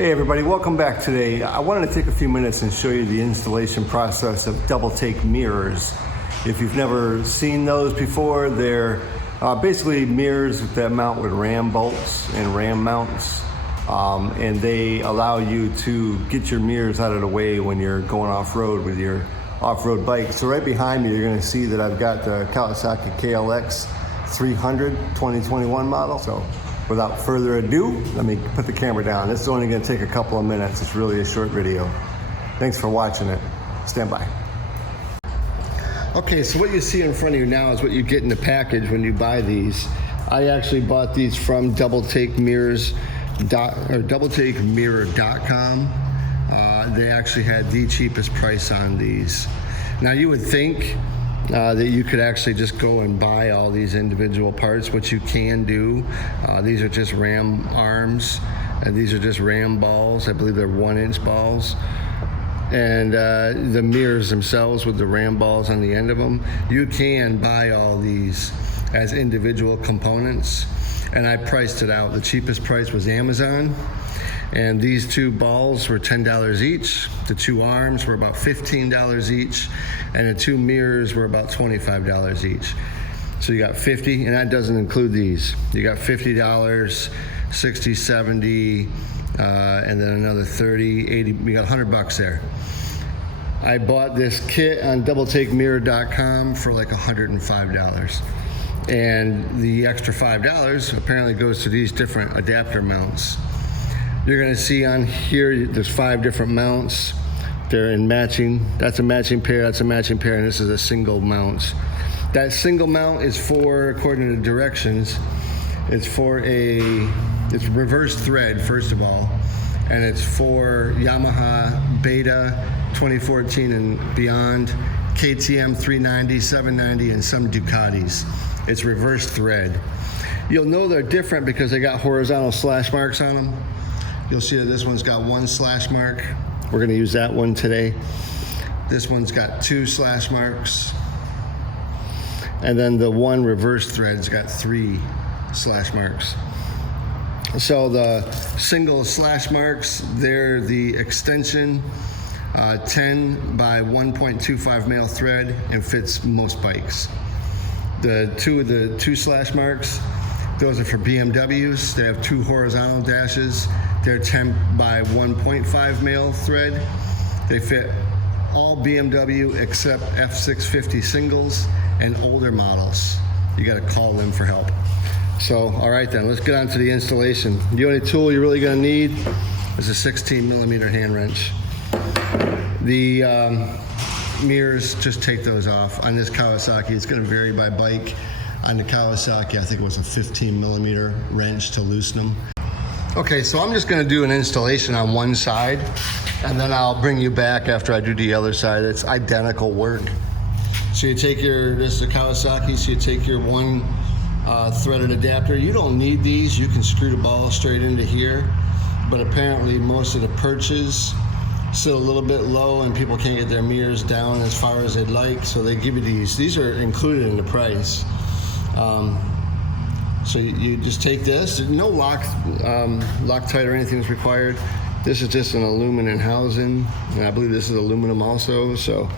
Hey everybody, welcome back today. I wanted to take a few minutes and show you the installation process of Double Take mirrors. If you've never seen those before, they're basically mirrors that mount with ram bolts and ram mounts. And they allow you to get your mirrors out of the way when you're going off-road with your off-road bike. So right behind me, you're gonna see that I've got the Kawasaki KLX300 2021 model. So without further ado, let me put the camera down. This is only gonna take a couple of minutes. It's really a short video. Thanks for watching it. Stand by. Okay, so what you see in front of you now is what you get in the package when you buy these. I actually bought these from DoubleTakeMirror.com. They actually had the cheapest price on these. Now you would think that you could actually just go and buy all these individual parts, which you can do. These are just ram arms, and these are just ram balls. I believe they're 1-inch balls. And the mirrors themselves with the ram balls on the end of them. You can buy all these as individual components, and I priced it out. The cheapest price was Amazon. And these two balls were $10 each. The two arms were about $15 each. And the two mirrors were about $25 each. So you got 50, and that doesn't include these. You got $50, 60, 70, and then another 30, 80, we got $100 there. I bought this kit on DoubleTakeMirror.com for like $105. And the extra $5 apparently goes to these different adapter mounts. You're gonna see on here, there's 5 different mounts. They're in matching. That's a matching pair, that's a matching pair, and this is a single mount. That single mount is for, according to the directions, it's reverse thread, first of all, and it's for Yamaha Beta 2014 and beyond, KTM 390, 790, and some Ducatis. It's reverse thread. You'll know they're different because they got horizontal slash marks on them. You'll see that this one's got 1 slash mark. We're gonna use that one today. This one's got 2 slash marks. And then the one reverse thread's got 3 slash marks. So the single slash marks, they're the extension, 10 by 1.25 male thread, and fits most bikes. The two slash marks, those are for BMWs. They have 2 horizontal dashes. They're 10 by 1.5 male thread. They fit all BMW except F650 singles and older models. You gotta call them for help. So, all right then, let's get on to the installation. The only tool you're really gonna need is a 16mm hand wrench. The mirrors, just take those off. On this Kawasaki, it's gonna vary by bike. On the Kawasaki, I think it was a 15mm wrench to loosen them. Okay, so I'm just gonna do an installation on one side, and then I'll bring you back after I do the other side. It's identical work. So you take this is a Kawasaki, so you take your 1 threaded adapter. You don't need these, you can screw the ball straight into here, but apparently most of the perches sit a little bit low and people can't get their mirrors down as far as they'd like, so they give you these. These are included in the price. So you just take this. No Loctite or anything is required. This is just an aluminum housing, and I believe this is aluminum also. So,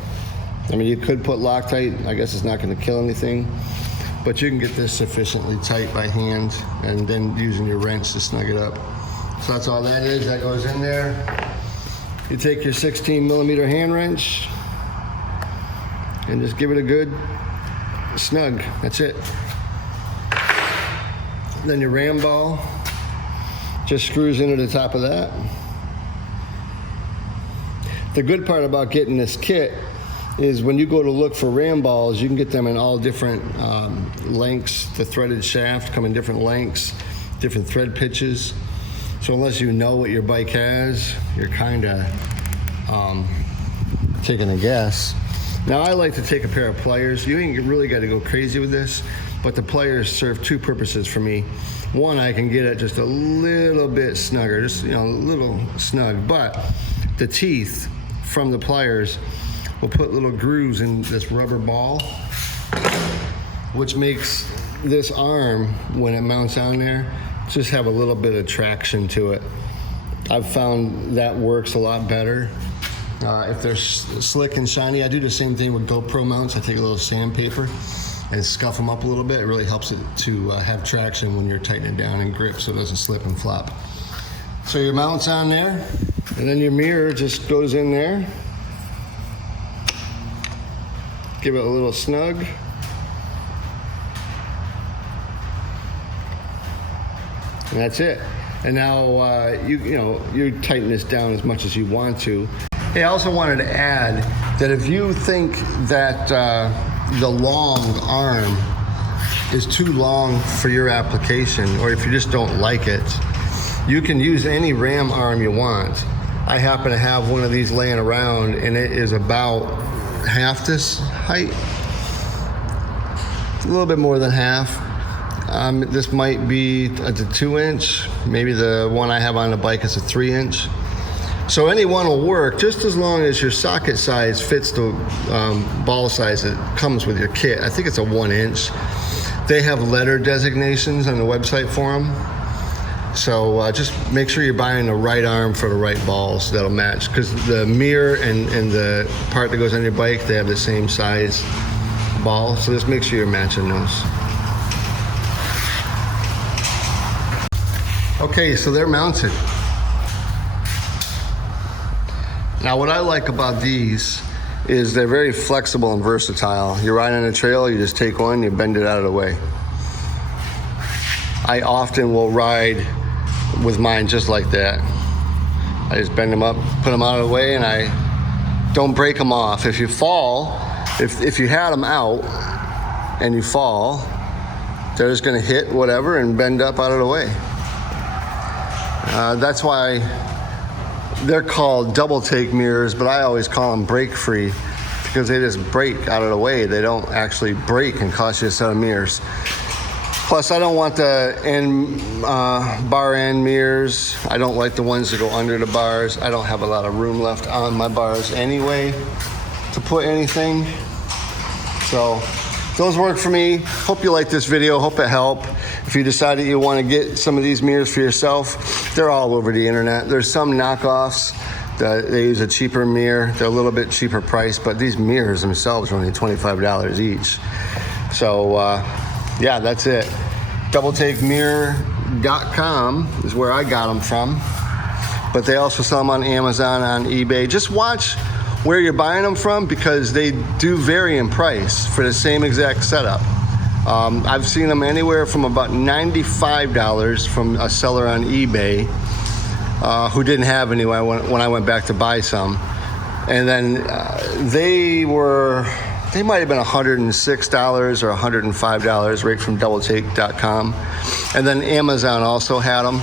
I mean, you could put Loctite. I guess it's not going to kill anything, but you can get this sufficiently tight by hand, and then using your wrench to snug it up. So that's all that is. That goes in there. You take your 16mm hand wrench and just give it a good snug. That's it. Then your ram ball just screws into the top of that. The good part about getting this kit is when you go to look for ram balls, you can get them in all different lengths. The threaded shaft come in different lengths, different thread pitches. So unless you know what your bike has, you're kind of taking a guess. Now I like to take a pair of pliers. You ain't really got to go crazy with this, but the pliers serve 2 purposes for me. One, I can get it just a little bit snugger, just a little snug, but the teeth from the pliers will put little grooves in this rubber ball, which makes this arm, when it mounts on there, just have a little bit of traction to it. I've found that works a lot better. If they're slick and shiny, I do the same thing with GoPro mounts. I take a little sandpaper and scuff them up a little bit. It really helps it to have traction when you're tightening it down and grip so it doesn't slip and flop. So your mount's on there, and then your mirror just goes in there. Give it a little snug. And that's it. And now you tighten this down as much as you want to. Hey, I also wanted to add that if you think that the long arm is too long for your application, or if you just don't like it, you can use any ram arm you want. I happen to have one of these laying around, and it is about half this height, a little bit more than half. This might be a 2-inch. Maybe the one I have on the bike is a 3-inch. So any one will work, just as long as your socket size fits the ball size that comes with your kit. I think it's a 1-inch. They have letter designations on the website for them. So just make sure you're buying the right arm for the right balls that'll match, because the mirror and the part that goes on your bike, they have the same size ball. So just make sure you're matching those. Okay, so they're mounted. Now what I like about these is they're very flexible and versatile. You're riding on a trail, you just take one, you bend it out of the way. I often will ride with mine just like that. I just bend them up, put them out of the way, and I don't break them off. If you fall, if you had them out and you fall, they're just gonna hit whatever and bend up out of the way. That's why they're called double take mirrors, but I always call them break free, because they just break out of the way. They don't actually break and cost you a set of mirrors. Plus, I don't want the bar end mirrors. I don't like the ones that go under the bars. I don't have a lot of room left on my bars anyway to put anything. So those work for me. Hope you like this video. Hope it helped. If you decide that you want to get some of these mirrors for yourself, they're all over the internet. There's some knockoffs that they use a cheaper mirror. They're a little bit cheaper price, but these mirrors themselves are only $25 each. So yeah, that's it. DoubleTakeMirror.com is where I got them from. But they also sell them on Amazon, on eBay. Just watch where you're buying them from, because they do vary in price for the same exact setup. I've seen them anywhere from about $95 from a seller on eBay who didn't have any when I went back to buy some. And then they might have been $106 or $105 right from DoubleTake.com. And then Amazon also had them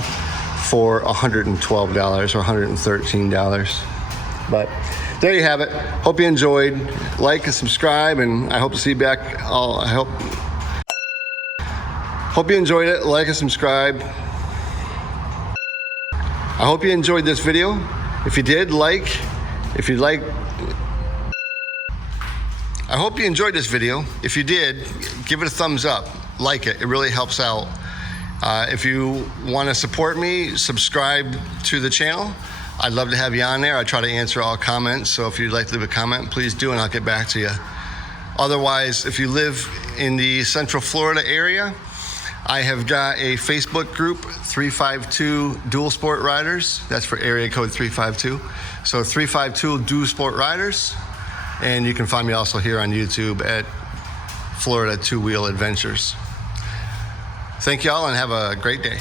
for $112 or $113. But there you have it. Hope you enjoyed. Like and subscribe, and I hope to see you back. Hope you enjoyed it. Like and subscribe. I hope you enjoyed this video. If you did, I hope you enjoyed this video. If you did, give it a thumbs up. Like it. It really helps out. If you want to support me, subscribe to the channel. I'd love to have you on there. I try to answer all comments, so if you'd like to leave a comment, please do, and I'll get back to you. Otherwise, if you live in the Central Florida area, I have got a Facebook group, 352 Dual Sport Riders. That's for area code 352. So 352 Dual Sport Riders. And you can find me also here on YouTube at Florida Two Wheel Adventures. Thank y'all, and have a great day.